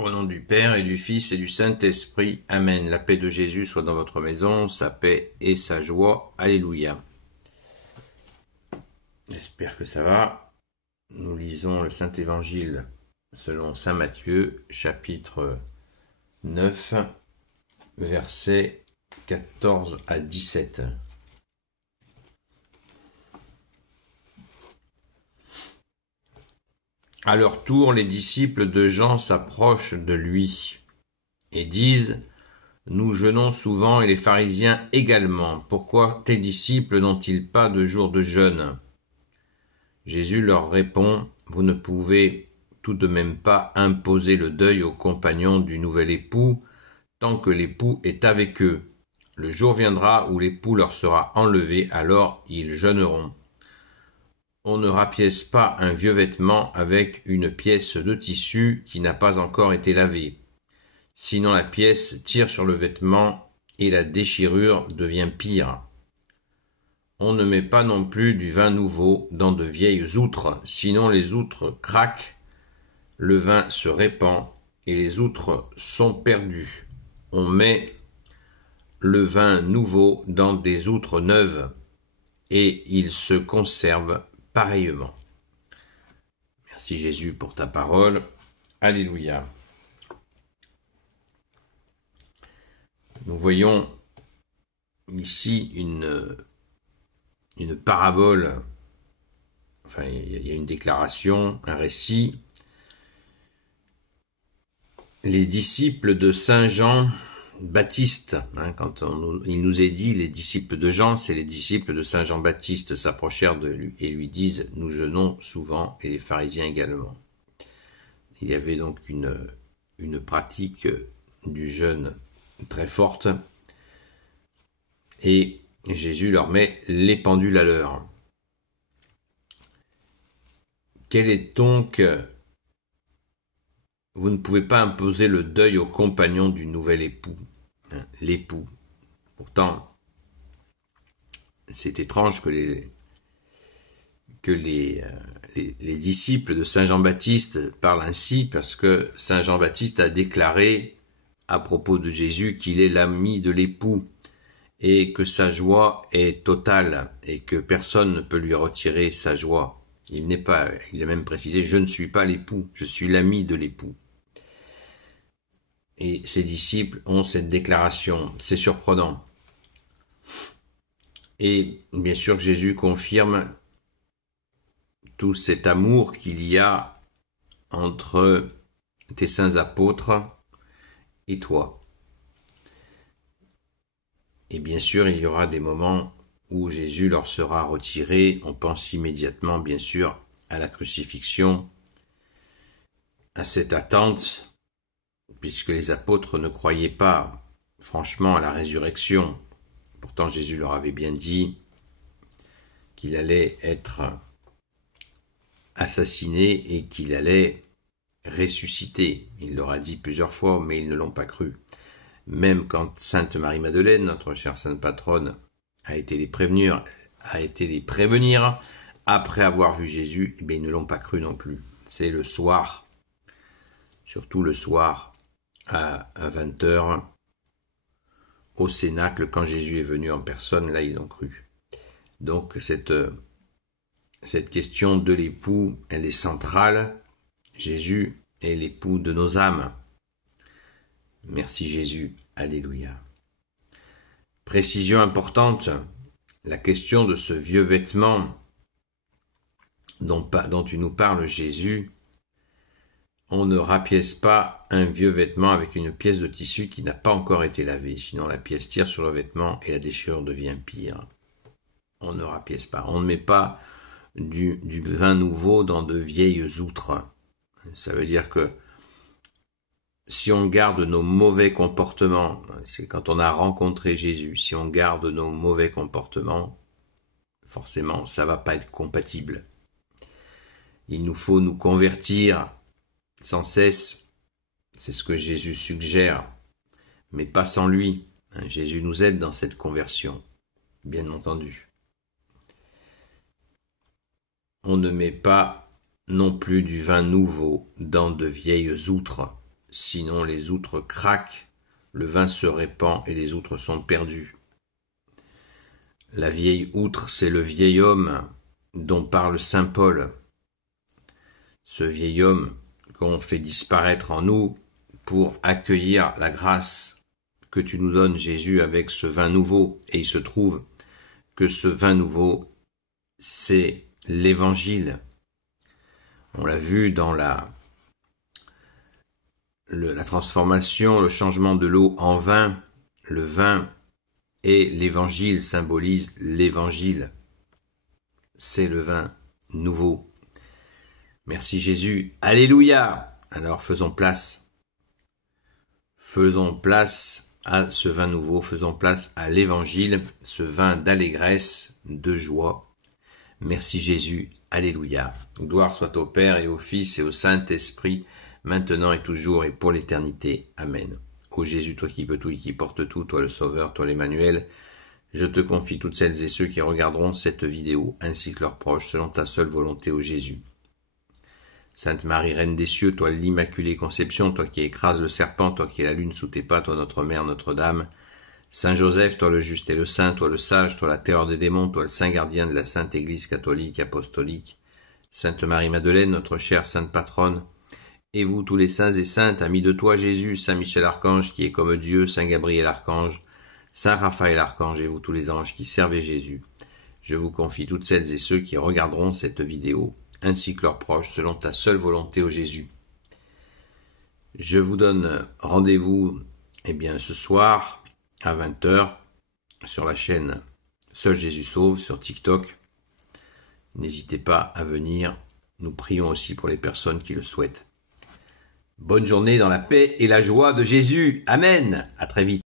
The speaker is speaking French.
Au nom du Père et du Fils et du Saint-Esprit. Amen. La paix de Jésus soit dans votre maison, sa paix et sa joie. Alléluia. J'espère que ça va. Nous lisons le Saint-Évangile selon Saint Matthieu, chapitre 9, versets 14 à 17. À leur tour, les disciples de Jean s'approchent de lui et disent « Nous jeûnons souvent et les pharisiens également. Pourquoi tes disciples n'ont-ils pas de jour de jeûne ?» Jésus leur répond « Vous ne pouvez tout de même pas imposer le deuil aux compagnons du nouvel époux tant que l'époux est avec eux. Le jour viendra où l'époux leur sera enlevé, alors ils jeûneront. On ne rapièce pas un vieux vêtement avec une pièce de tissu qui n'a pas encore été lavée. Sinon la pièce tire sur le vêtement et la déchirure devient pire. On ne met pas non plus du vin nouveau dans de vieilles outres, sinon les outres craquent, le vin se répand et les outres sont perdues. On met le vin nouveau dans des outres neuves et il se conserve pareillement. Merci Jésus pour ta parole. Alléluia. Nous voyons ici une parabole, enfin il y a une déclaration, un récit. Les disciples de Saint Jean Baptiste, quand il nous est dit les disciples de Jean, c'est les disciples de Saint Jean-Baptiste s'approchèrent de lui et lui disent « Nous jeûnons souvent et les pharisiens également ». Il y avait donc une pratique du jeûne très forte et Jésus leur met les pendules à l'heure. Quel est donc... Vous ne pouvez pas imposer le deuil aux compagnons du nouvel époux. L'époux. Pourtant, c'est étrange que les disciples de Saint Jean-Baptiste parlent ainsi, parce que Saint Jean-Baptiste a déclaré à propos de Jésus qu'il est l'ami de l'époux et que sa joie est totale et que personne ne peut lui retirer sa joie. Il a même précisé « Je ne suis pas l'époux, je suis l'ami de l'époux ». Et ses disciples ont cette déclaration. C'est surprenant. Et bien sûr que Jésus confirme tout cet amour qu'il y a entre tes saints apôtres et toi. Et bien sûr, il y aura des moments où Jésus leur sera retiré. On pense immédiatement, bien sûr, à la crucifixion, à cette attente, puisque les apôtres ne croyaient pas, franchement, à la résurrection. Pourtant, Jésus leur avait bien dit qu'il allait être assassiné et qu'il allait ressusciter. Il leur a dit plusieurs fois, mais ils ne l'ont pas cru. Même quand Sainte Marie-Madeleine, notre chère sainte patronne, a été les prévenir après avoir vu Jésus, eh bien, ils ne l'ont pas cru non plus. C'est le soir, surtout le soir, à 20h, au Cénacle, quand Jésus est venu en personne, là ils l'ont cru. Donc cette question de l'époux, elle est centrale. Jésus est l'époux de nos âmes. Merci Jésus, alléluia. Précision importante, la question de ce vieux vêtement dont tu nous parles Jésus, on ne rapièce pas un vieux vêtement avec une pièce de tissu qui n'a pas encore été lavée, sinon la pièce tire sur le vêtement et la déchirure devient pire. On ne rapièce pas, on ne met pas du vin nouveau dans de vieilles outres. Ça veut dire que si on garde nos mauvais comportements, c'est quand on a rencontré Jésus, si on garde nos mauvais comportements, forcément ça va pas être compatible. Il nous faut nous convertir sans cesse, c'est ce que Jésus suggère, mais pas sans lui. Jésus nous aide dans cette conversion, bien entendu. On ne met pas non plus du vin nouveau dans de vieilles outres, sinon les outres craquent, le vin se répand et les outres sont perdues. La vieille outre, c'est le vieil homme dont parle saint Paul. Ce vieil homme qu'on fait disparaître en nous pour accueillir la grâce que tu nous donnes, Jésus, avec ce vin nouveau. Et il se trouve que ce vin nouveau, c'est l'Évangile. On l'a vu dans la transformation, le changement de l'eau en vin. Le vin et l'Évangile symbolisent l'Évangile. C'est le vin nouveau. Merci Jésus. Alléluia. Alors faisons place. Faisons place à ce vin nouveau. Faisons place à l'Évangile, ce vin d'allégresse, de joie. Merci Jésus. Alléluia. Gloire soit au Père et au Fils et au Saint-Esprit, maintenant et toujours et pour l'éternité. Amen. Ô Jésus, toi qui peux tout et qui portes tout, toi le Sauveur, toi l'Emmanuel, je te confie toutes celles et ceux qui regarderont cette vidéo, ainsi que leurs proches, selon ta seule volonté, ô Jésus. Sainte Marie, Reine des cieux, toi l'Immaculée Conception, toi qui écrases le serpent, toi qui es la lune sous tes pas, toi notre Mère, Notre-Dame. Saint Joseph, toi le juste et le saint, toi le sage, toi la terreur des démons, toi le saint gardien de la Sainte Église catholique, apostolique. Sainte Marie-Madeleine, notre chère Sainte Patronne. Et vous, tous les saints et saintes, amis de toi, Jésus, Saint Michel Archange, qui est comme Dieu, Saint Gabriel Archange, Saint Raphaël Archange, et vous, tous les anges qui servez Jésus, je vous confie toutes celles et ceux qui regarderont cette vidéo, ainsi que leurs proches, selon ta seule volonté, ô Jésus. Je vous donne rendez-vous, ce soir, à 20h, sur la chaîne Seul Jésus Sauve, sur TikTok. N'hésitez pas à venir, nous prions aussi pour les personnes qui le souhaitent. Bonne journée dans la paix et la joie de Jésus. Amen. À très vite.